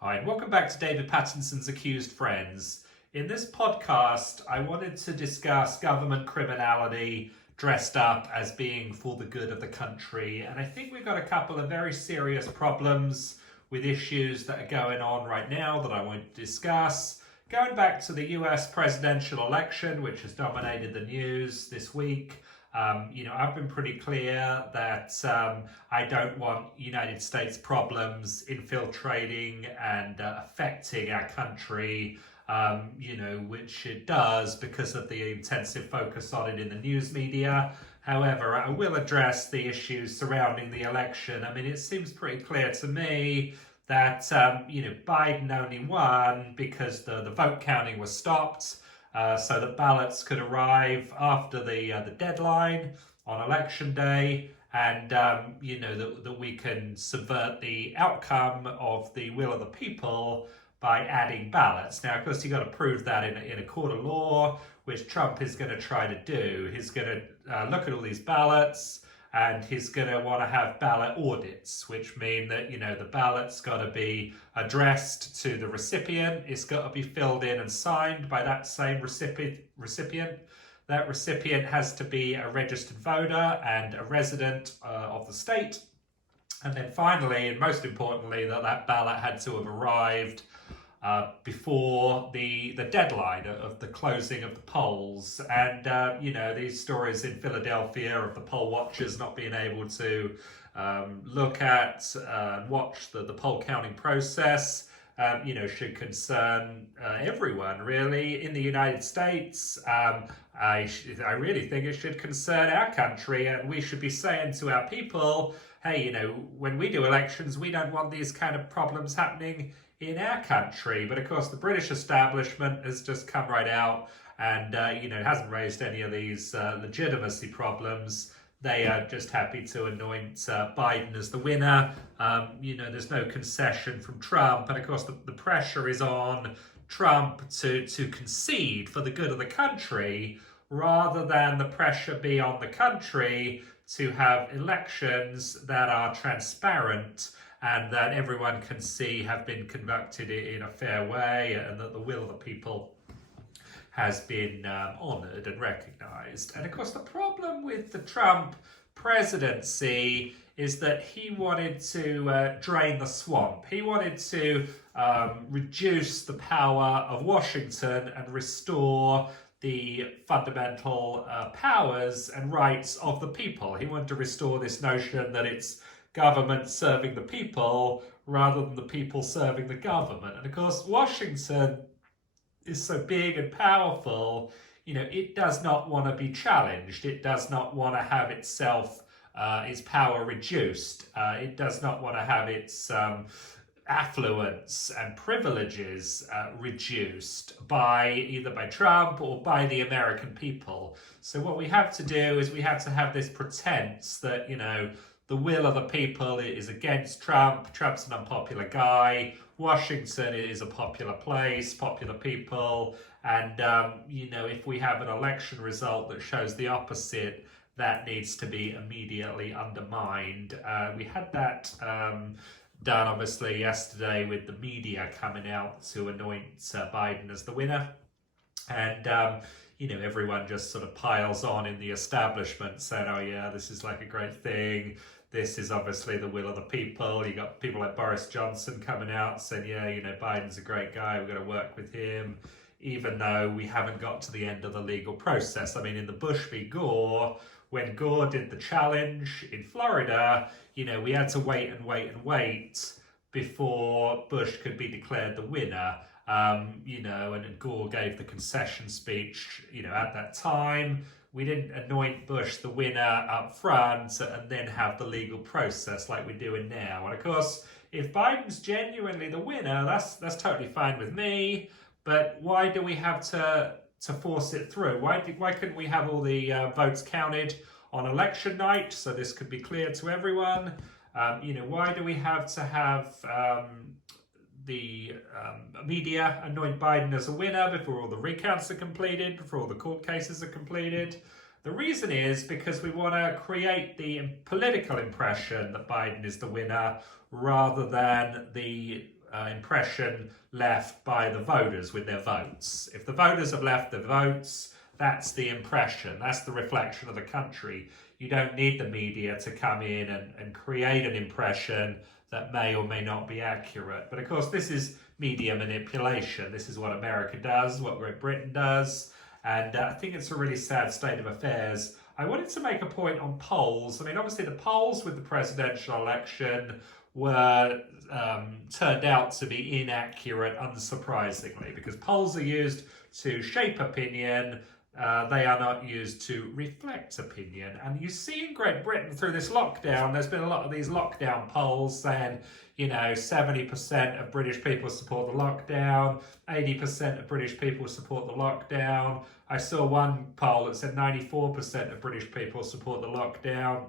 Hi, and welcome back to David Pattinson's Accused Friends. In this podcast, I wanted to discuss government criminality dressed up as being for the good of the country. And I think we've got a couple of very serious problems with issues that are going on right now that I want to discuss. Going back to the US presidential election, which has dominated the news this week, I've been pretty clear that I don't want United States problems infiltrating and affecting our country, which it does because of the intensive focus on it in the news media. However, I will address the issues surrounding the election. I mean, it seems pretty clear to me that, Biden only won because the vote counting was stopped. So that ballots could arrive after the deadline on election day, and that we can subvert the outcome of the will of the people by adding ballots. Now, of course, you've got to prove that in a court of law, which Trump is going to try to do. He's going to look at all these ballots, and he's going to want to have ballot audits, which mean that, the ballot's got to be addressed to the recipient. It's got to be filled in and signed by that same recipient. That recipient has to be a registered voter and a resident of the state. And then finally, and most importantly, that ballot had to have arrived before the deadline of the closing of the polls. And, these stories in Philadelphia of the poll watchers not being able to look at and watch the poll counting process, should concern everyone, really, in the United States. I really think it should concern our country, and we should be saying to our people, hey, when we do elections, we don't want these kind of problems happening in our country. But of course, the British establishment has just come right out and, hasn't raised any of these legitimacy problems. They are just happy to anoint Biden as the winner. There's no concession from Trump. And of course, the pressure is on Trump to concede for the good of the country, rather than the pressure be on the country to have elections that are transparent and that everyone can see have been conducted in a fair way, and that the will of the people has been honoured and recognised. And of course, the problem with the Trump presidency is that he wanted to drain the swamp. He wanted to reduce the power of Washington and restore the fundamental powers and rights of the people. He wanted to restore this notion that it's government serving the people rather than the people serving the government. And of course, Washington is so big and powerful, it does not want to be challenged. It does not want to have itself, its power reduced. It does not want to have its affluence and privileges reduced either by Trump or by the American people. So what we have to do is we have to have this pretense that, the will of the people is against Trump. Trump's an unpopular guy. Washington is a popular place, popular people. And, if we have an election result that shows the opposite, that needs to be immediately undermined. We had that done, obviously, yesterday with the media coming out to anoint Biden as the winner. And, everyone just sort of piles on in the establishment saying, oh yeah, this is like a great thing. This is obviously the will of the people. You got people like Boris Johnson coming out saying, yeah, Biden's a great guy. We're going to work with him, even though we haven't got to the end of the legal process. I mean, in the Bush v. Gore, when Gore did the challenge in Florida, we had to wait before Bush could be declared the winner. And Gore gave the concession speech, at that time. We didn't anoint Bush the winner up front and then have the legal process like we're doing now. And of course, if Biden's genuinely the winner, that's totally fine with me. But why do we have to force it through? Why couldn't we have all the votes counted on election night so this could be clear to everyone? Why do we have to have the media anoint Biden as a winner before all the recounts are completed, before all the court cases are completed? The reason is because we want to create the political impression that Biden is the winner rather than the impression left by the voters with their votes. If the voters have left their votes, that's the impression, that's the reflection of the country. You don't need the media to come in and create an impression that may or may not be accurate. But of course, this is media manipulation. This is what America does, what Great Britain does, and I think it's a really sad state of affairs. I wanted to make a point on polls. I mean, obviously the polls with the presidential election were turned out to be inaccurate, unsurprisingly, because polls are used to shape opinion. They are not used to reflect opinion. And you see in Great Britain through this lockdown, there's been a lot of these lockdown polls saying, 70% of British people support the lockdown, 80% of British people support the lockdown. I saw one poll that said 94% of British people support the lockdown.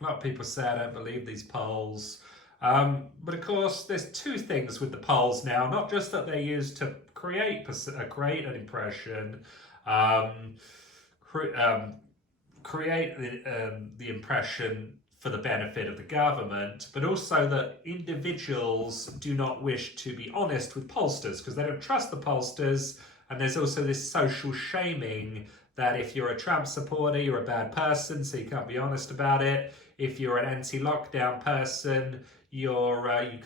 A lot of people say I don't believe these polls. But of course, there's two things with the polls now, not just that they're used to create an impression, create the impression for the benefit of the government, but also that individuals do not wish to be honest with pollsters because they don't trust the pollsters. And there's also this social shaming that if you're a Trump supporter, you're a bad person, so you can't be honest about it. If you're an anti-lockdown person, you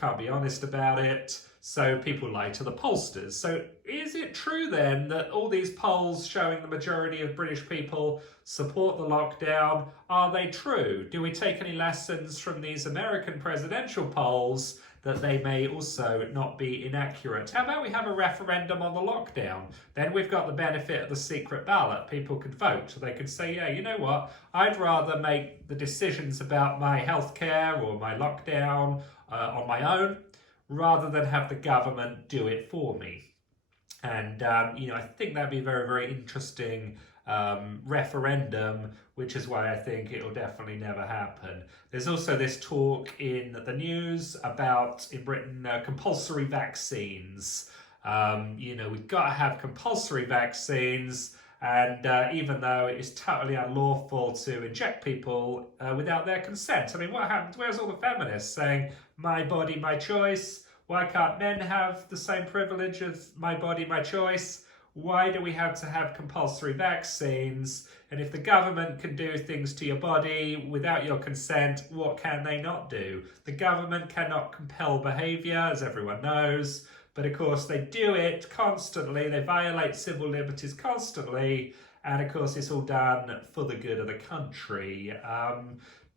can't be honest about it. So people lie to the pollsters. So is it true then that all these polls showing the majority of British people support the lockdown, are they true? Do we take any lessons from these American presidential polls that they may also not be inaccurate? How about we have a referendum on the lockdown? Then we've got the benefit of the secret ballot. People could vote. They could say, yeah, you know what? I'd rather make the decisions about my healthcare or my lockdown on my own, rather than have the government do it for me. And, I think that'd be a very, very interesting referendum, which is why I think it'll definitely never happen. There's also this talk in the news about, in Britain, compulsory vaccines. We've got to have compulsory vaccines, and even though it is totally unlawful to inject people without their consent. I mean, what happens? Where's all the feminists saying, my body, my choice? Why can't men have the same privilege of my body, my choice? Why do we have to have compulsory vaccines? And if the government can do things to your body without your consent, what can they not do? The government cannot compel behaviour, as everyone knows. But of course, they do it constantly. They violate civil liberties constantly. And of course, it's all done for the good of the country.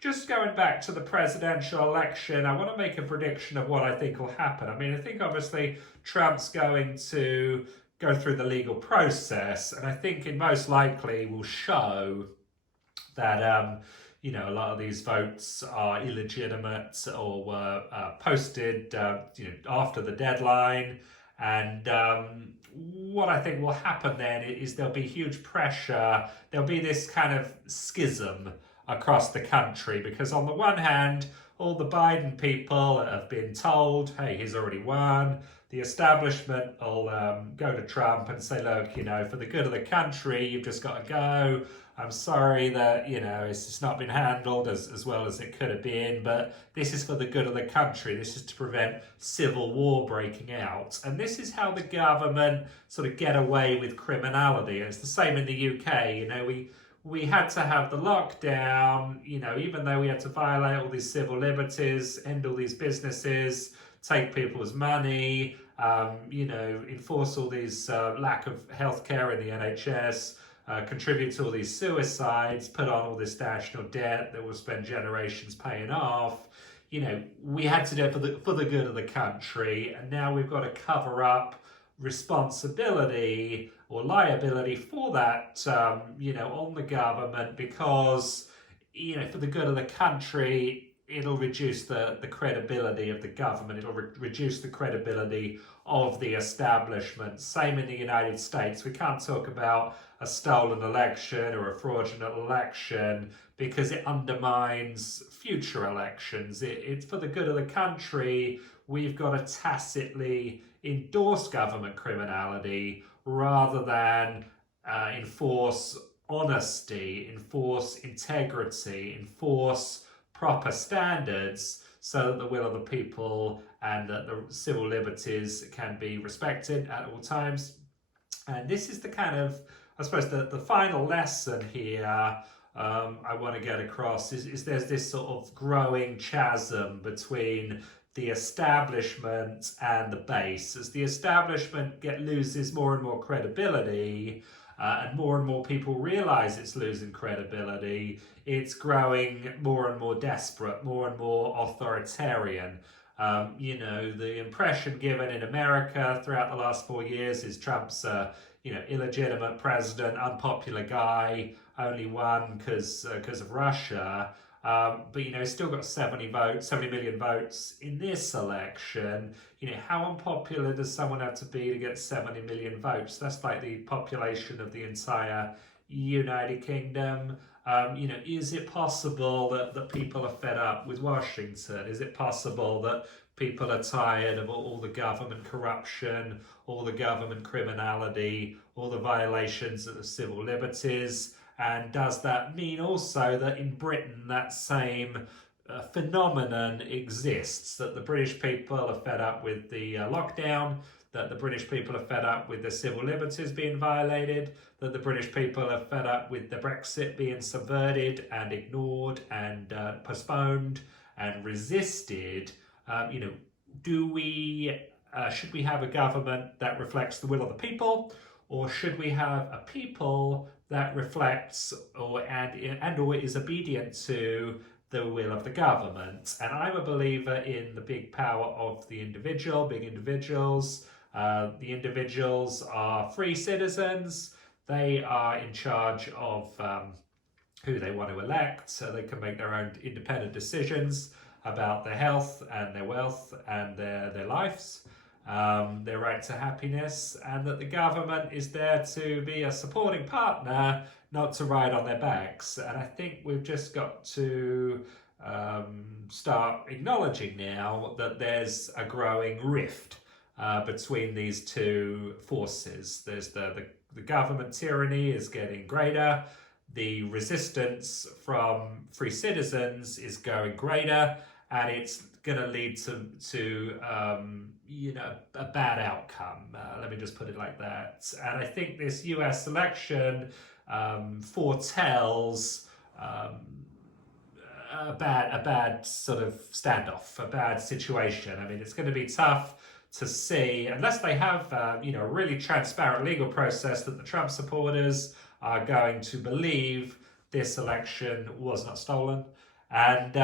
Just going back to the presidential election, I want to make a prediction of what I think will happen. I mean, I think obviously Trump's going to go through the legal process, and I think it most likely will show that, a lot of these votes are illegitimate or were posted, after the deadline. And what I think will happen then is there'll be huge pressure. There'll be this kind of schism across the country, because on the one hand, all the Biden people have been told, hey, he's already won. The establishment will go to Trump and say, look, for the good of the country, you've just got to go. I'm sorry that, it's just not been handled as well as it could have been, but this is for the good of the country. This is to prevent civil war breaking out. And this is how the government sort of get away with criminality. And it's the same in the UK. We had to have the lockdown, even though we had to violate all these civil liberties, end all these businesses, take people's money, enforce all these lack of healthcare in the NHS, contribute to all these suicides, put on all this national debt that we'll spend generations paying off. We had to do it for the good of the country, and now we've got to cover up responsibility or liability for that, on the government, because, for the good of the country, it'll reduce the credibility of the government. It'll reduce the credibility of the establishment. Same in the United States. We can't talk about a stolen election or a fraudulent election because it undermines future elections. It's for the good of the country. We've got to tacitly endorse government criminality rather than enforce honesty, enforce integrity, enforce proper standards so that the will of the people and that the civil liberties can be respected at all times. And this is the kind of, I suppose, the final lesson here I want to get across is there's this sort of growing chasm between the establishment and the base. As the establishment loses more and more credibility, and more people realize it's losing credibility, it's growing more and more desperate, more and more authoritarian. The impression given in America throughout the last 4 years is Trump's illegitimate president, unpopular guy, only won because of Russia. But he's still got 70 million votes in this election. How unpopular does someone have to be to get 70 million votes? That's like the population of the entire United Kingdom. Is it possible that people are fed up with Washington? Is it possible that people are tired of all the government corruption, all the government criminality, all the violations of the civil liberties? And does that mean also that in Britain that same phenomenon exists, that the British people are fed up with the lockdown, that the British people are fed up with the civil liberties being violated, that the British people are fed up with the Brexit being subverted and ignored and postponed and resisted? Should we have a government that reflects the will of the people, or should we have a people that reflects or is obedient to the will of the government? And I'm a believer in the big power of the individual, big individuals. The individuals are free citizens. They are in charge of who they want to elect, so they can make their own independent decisions about their health and their wealth and their lives. Their right to happiness, and that the government is there to be a supporting partner, not to ride on their backs. And I think we've just got to start acknowledging now that there's a growing rift between these two forces. There's the government tyranny is getting greater, the resistance from free citizens is going greater, and it's going to lead to a bad outcome. Let me just put it like that. And I think this US election foretells a bad sort of standoff, a bad situation. I mean, it's going to be tough to see, unless they have a really transparent legal process, that the Trump supporters are going to believe this election was not stolen. And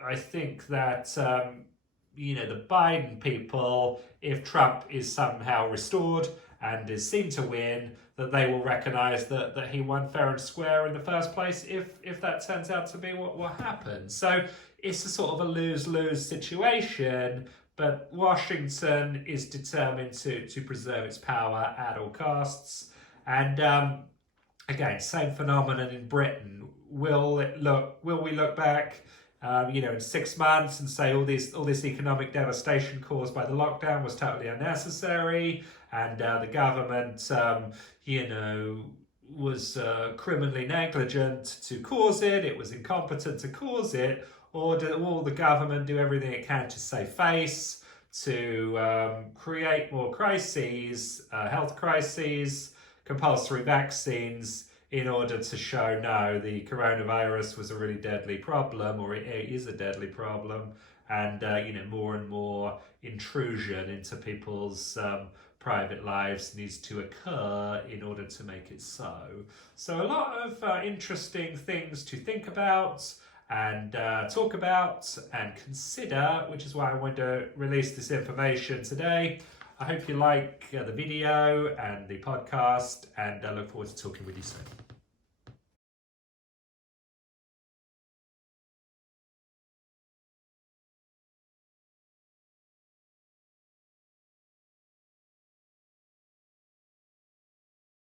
I think that the Biden people, if Trump is somehow restored and is seen to win, that they will recognize that he won fair and square in the first place, if that turns out to be what happened. So it's a sort of a lose-lose situation, but Washington is determined to preserve its power at all costs. And again, same phenomenon in Britain. Will we look back in 6 months and say all this economic devastation caused by the lockdown was totally unnecessary, and the government was criminally negligent to cause it, it was incompetent to cause it? Or will the government do everything it can to save face, to create more crises, health crises, compulsory vaccines, in order to show, no, the coronavirus was a really deadly problem, or it is a deadly problem, and more and more intrusion into people's private lives needs to occur in order to make it so. So a lot of interesting things to think about and talk about and consider, which is why I wanted to release this information today. I hope you like the video and the podcast, and I look forward to talking with you soon.